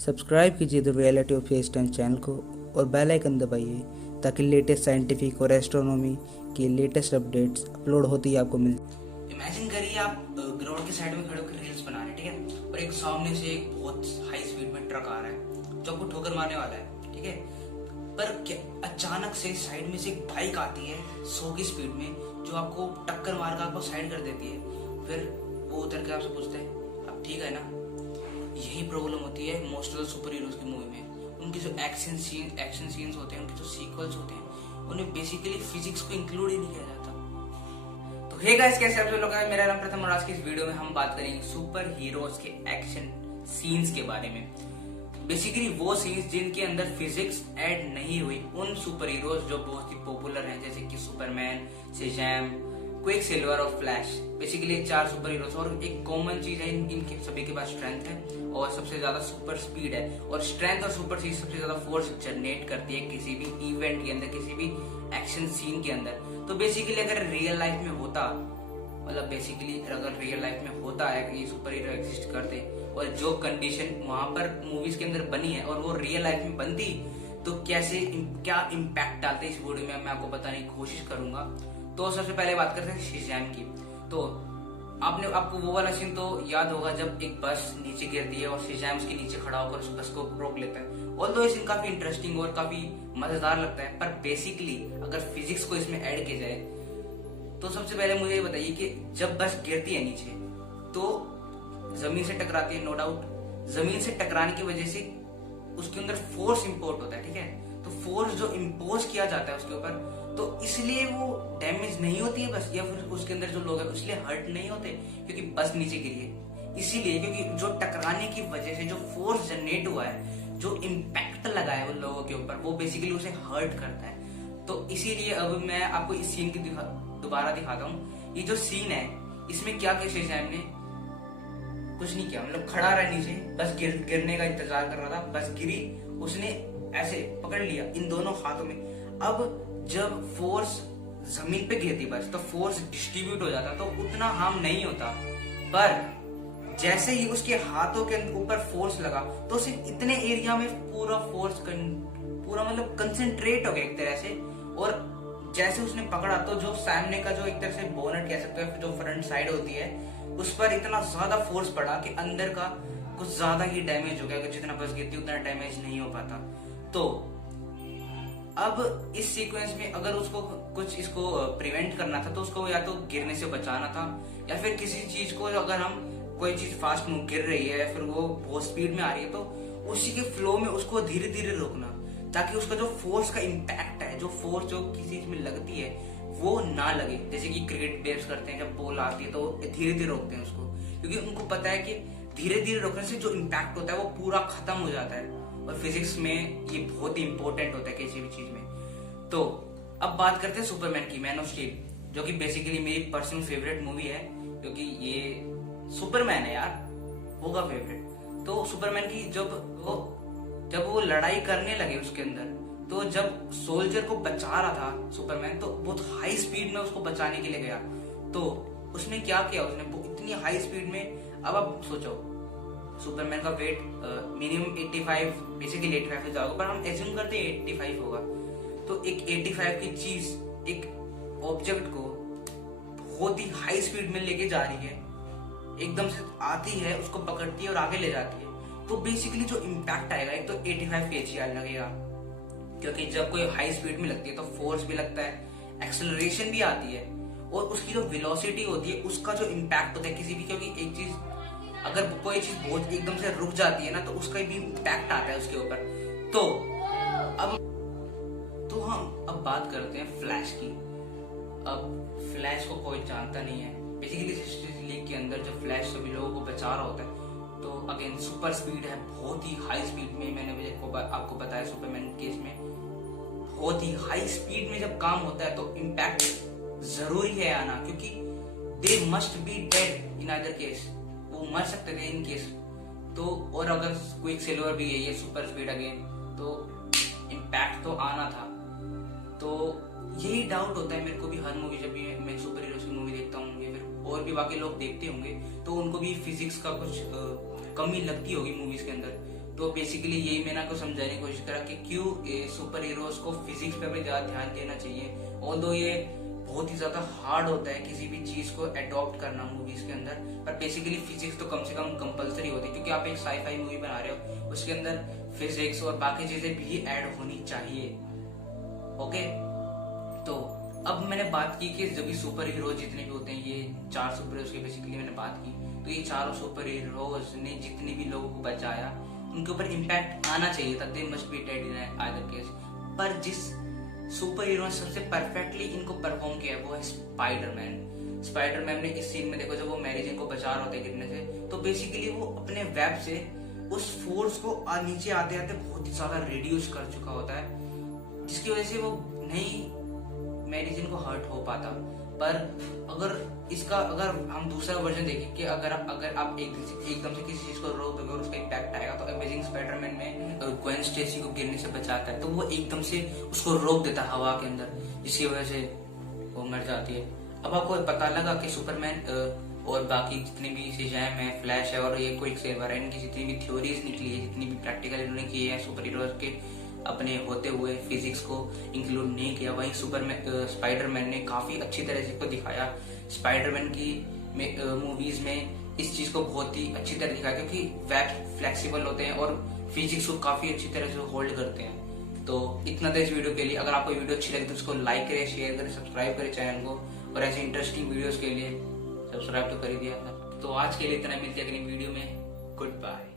Subscribe कीजिए the reality of space channel को और बेल आइकन दबाइए ताकि लेटेस्ट साइंटिफिक और एस्ट्रोनॉमी की लेटेस्ट अपडेट्स अपलोड होती ही आपको मिल। इमेजिन करिए आप ग्राउंड के साइड में खड़े होकर रील्स बना रहे हैं, ठीक है, और एक सामने से एक बहुत हाई स्पीड में ट्रक आ रहा है जो आपको ठोकर मारने वाला है, ठीक है। पर अचानक से साइड में से एक बाइक आती है 100 की स्पीड में जो आपको टक्कर मार कर आपको साइड कर देती है। फिर वो उतर के आपसे पूछता है आप ठीक है ना। यही प्रॉब्लम होती है most of the super heroes की मूवी में। उनके जो एक्शन सीन्स होते हैं, उनके जो सीक्वल्स होते हैं, उन्हें बेसिकली फिजिक्स को इंक्लूड ही नहीं किया जाता। तो हे गाइस, कैसे आप सब लोग हैं? मेरा नाम प्रथम और आज की इस वीडियो में हम बात करेंगे सुपर हीरोज के एक्शन सीन्स के बारे में। बेसिकली वो सीन्स जिनके अंदर फिजिक्स ऐड नहीं हुई, उन सुपर हीरोज जो बहुत ही पॉपुलर हैं, जैसे कि सुपरमैन, शेज़ैम, क्विक सिल्वर और फ्लैश। बेसिकली 4 सुपर हीरोज और एक कॉमन चीज है, इनके सभी के पास स्ट्रेंथ है और सबसे ज्यादा सुपर स्पीड है। और स्ट्रेंथ और सुपर चीज सबसे ज्यादा फोर्स जनरेट करती है किसी भी इवेंट के अंदर, किसी भी एक्शन सीन के अंदर। तो बेसिकली अगर रियल लाइफ में होता, मतलब बेसिकली अगर रियल लाइफ में होता है कि ये सुपर हीरो एग्जिस्ट करते और जो कंडीशन वहां पर मूवीज के अंदर बनी है और वो रियल लाइफ में बनती, तो कैसे क्या इम्पैक्ट डालते इस वीडियो में मैं आपको बताने की कोशिश करूंगा। तो सबसे पहले बात करते हैं शेज़ैम की। तो आपको वो वाला सीन तो याद होगा जब एक बस नीचे गिरती है और शेज़ैम उसके नीचे खड़ा होकर उस बस को रोक लेता है। ऑल्दो ये सीन काफी इंटरेस्टिंग और काफी मजेदार लगता है, पर बेसिकली अगर फिजिक्स को इसमें ऐड किया जाए तो सबसे पहले मुझे ये बताइए कि जब बस गिरती है नीचे तो जमीन से टकराती है, नो डाउट। जमीन से टकराने की वजह से उसके अंदर फोर्स इंपोर्ट होता है, ठीक है। तो फोर्स जो इंपोज किया जाता है उसके ऊपर, तो इसलिए वो डैमेज नहीं होती है बस, या फिर उसके अंदर जो लोग हैं इसलिए हर्ट नहीं होते क्योंकि बस नीचे गिरी है। इसीलिए क्योंकि जो टकराने की वजह से जो फोर्स जनरेट हुआ है, जो इम्पैक्ट लगा है उन लोगों के ऊपर, वो बेसिकली उसे हर्ट करता है। तो इसीलिए अब मैं आपको इस सीन की दोबारा दिखाता हूँ। ये जो सीन है इसमें क्या किया शेज़ैम ने, कुछ नहीं किया, मतलब खड़ा रहा नीचे, बस गिरने का इंतजार कर रहा था। बस गिरी, उसने ऐसे पकड़ लिया इन दोनों हाथों में। अब जब फोर्स जमीन पे गिरती बस, तो फोर्स डिस्ट्रीब्यूट हो जाता, तो उतना हार्म नहीं होता। पर जैसे ही उसके हाथों के ऊपर फोर्स लगा तो सिर्फ इतने एरिया में पूरा फोर्स पूरा मतलब कंसेंट्रेट हो गया एक तरह से। और जैसे उसने पकड़ा तो जो सामने का जो एक तरह से बोनट कह सकते हैं, जो फ्रंट साइड होती है, उस पर इतना ज्यादा फोर्स पड़ा कि अंदर का कुछ ज्यादा ही डैमेज हो गया। जितना बस गिरती उतना डैमेज नहीं हो पाता। तो अब इस सीक्वेंस में अगर उसको कुछ इसको प्रिवेंट करना था तो उसको या तो गिरने से बचाना था, या फिर किसी चीज को अगर हम कोई चीज फास्ट मूव गिर रही है, फिर वो बहुत स्पीड में आ रही है, तो उसी के फ्लो में उसको धीरे धीरे रोकना, ताकि उसका जो फोर्स का इम्पैक्ट है, जो फोर्स जो किसी चीज में लगती है वो ना लगे। जैसे कि क्रिकेट प्लेयर्स करते हैं, जब बॉल आती है तो धीरे धीरे रोकते हैं उसको, क्योंकि उनको पता है कि धीरे धीरे रोकने से जो इम्पैक्ट होता है वो पूरा खत्म हो जाता है। और फिजिक्स में ये बहुत ही इंपॉर्टेंट होता है किसी भी चीज में। तो अब बात करते हैं सुपरमैन की, मैन ऑफ स्टील, जो कि बेसिकली मेरी पर्सनल फेवरेट मूवी है, क्योंकि ये सुपरमैन है यार, होगा फेवरेट। तो सुपरमैन की जब वो लड़ाई करने लगे उसके अंदर, तो जब सोल्जर को बचा रहा था सुपरमैन, तो बहुत हाई स्पीड में उसको बचाने के लिए गया। तो उसने क्या किया, उसने इतनी हाई स्पीड में, अब आप सोचो सुपरमैन का वेट मिनिमम 85, बेसिकली 85 जाएगा, पर हम एज्यूम करते हैं 85 होगा। तो एक 85 की चीज एक ऑब्जेक्ट को बहुत ही हाई स्पीड में लेके जा रही है, एकदम से आती है, उसको पकड़ती है और आगे ले जाती है। तो बेसिकली जो इम्पैक्ट आएगा, एक तो 85 kg लगेगा, क्योंकि जब कोई हाई स्पीड में लगती है तो फोर्स भी लगता है, एक्सेलरेशन भी आती है, और उसकी जो वेलोसिटी होती है उसका जो इम्पैक्ट होता है किसी भी, क्योंकि एक चीज अगर कोई चीज बहुत एकदम से रुक जाती है ना, तो उसका भी इम्पैक्ट आता है उसके ऊपर। तो हम अब बात करते हैं फ्लैश की। अब फ्लैश को कोई जानता नहीं है, बेसिकली जस्टिस लीग के अंदर जो फ्लैश सभी लोगों को बचा रहा होता है, तो अगेन सुपर स्पीड है, बहुत ही हाई स्पीड में। मैंने आपको बताया सुपरमैन केस में बहुत ही हाई स्पीड में जब काम होता है तो इम्पैक्ट जरूरी है आना, क्योंकि they must be dead in other case, वो मर सकते थे इन केस। तो और अगर क्विक सिल्वर भी है, ये सुपर स्पीड अगेन, तो इम्पैक्ट तो आना था। तो यही डाउट होता है मेरे को भी हर मूवी, जब भी मैं सुपर हीरोज की मूवी देखता हूँ, या फिर और भी बाकी लोग देखते होंगे, तो उनको भी फिजिक्स का कुछ कमी लगती होगी मूवीज के अंदर। तो बेसिकली यही मैंने आपको समझाने की कोशिश करा कि क्यों सुपर हीरोज को फिजिक्स पे भी ज्यादा ध्यान देना चाहिए। ऑल्दो ये बहुत ही ज्यादा हार्ड होता है किसी भी चीज को अडॉप्ट करना मूवीज के अंदर, पर बेसिकली फिजिक्स तो कम से कम कंपलसरी होती है, क्योंकि आप एक साई-फाई मूवी बना रहे हो, उसके अंदर फिजिक्स और बाकी चीजें भी ऐड होनी चाहिए। ओके, तो अब मैंने बात की कि जब भी सुपर हीरो जितने भी होते हैं, ये 4 सुपर हीरोज की बेसिकली मैंने बात की, तो ये चारों सुपर हीरोज ने जितने भी लोगों को बचाया उनके ऊपर इम्पैक्ट आना चाहिए था, they must be dead in either case. पर जिस सुपर हीरो ने सबसे परफेक्टली इनको परफॉर्म किया वो है स्पाइडरमैन। स्पाइडरमैन ने इस सीन में देखो, जब वो मैरी जेन को बचा रहे होते गिरने से, तो बेसिकली वो अपने वेब से उस फोर्स को नीचे आते आते बहुत ही ज्यादा रिड्यूस कर चुका होता है, जिसकी वजह से वो नहीं मैरी जेन को हर्ट हो पाता। पर अगर हम दूसरा वर्जन देखें कि अगर आप एकदम से किसी चीज को रोक दोगे और उसका इम्पैक्ट आएगा, तो अमेजिंग स्पाइडरमैन में ग्वेन स्टेसी को गिरने से बचाता है, तो वो एकदम से उसको रोक देता है हवा के अंदर, जिसकी वजह से वो मर जाती है। अब आपको पता लगा कि सुपरमैन और बाकी जितनी भी शज़ैम है, फ्लैश है और ये क्विक सेवर है, इनकी जितनी भी थ्योरीज निकली है, जितनी भी प्रैक्टिकल इन्होंने की है सुपर हीरोज के अपने होते हुए फिजिक्स को इंक्लूड नहीं किया, वहीं स्पाइडरमैन ने काफी अच्छी तरह से को दिखाया। स्पाइडरमैन की मूवीज में इस चीज को बहुत ही अच्छी तरह दिखाया, क्योंकि वेब फ्लेक्सिबल होते हैं और फिजिक्स को काफी अच्छी तरह से होल्ड करते हैं। तो इतना था इस वीडियो के लिए। अगर आपको वीडियो अच्छी लगी तो उसको लाइक करें, शेयर करें, सब्सक्राइब करें चैनल को, और ऐसे इंटरेस्टिंग वीडियोस के लिए सब्सक्राइब तो कर ही दिया। तो आज के लिए इतना, मिलते हैं अगली वीडियो में। Good bye.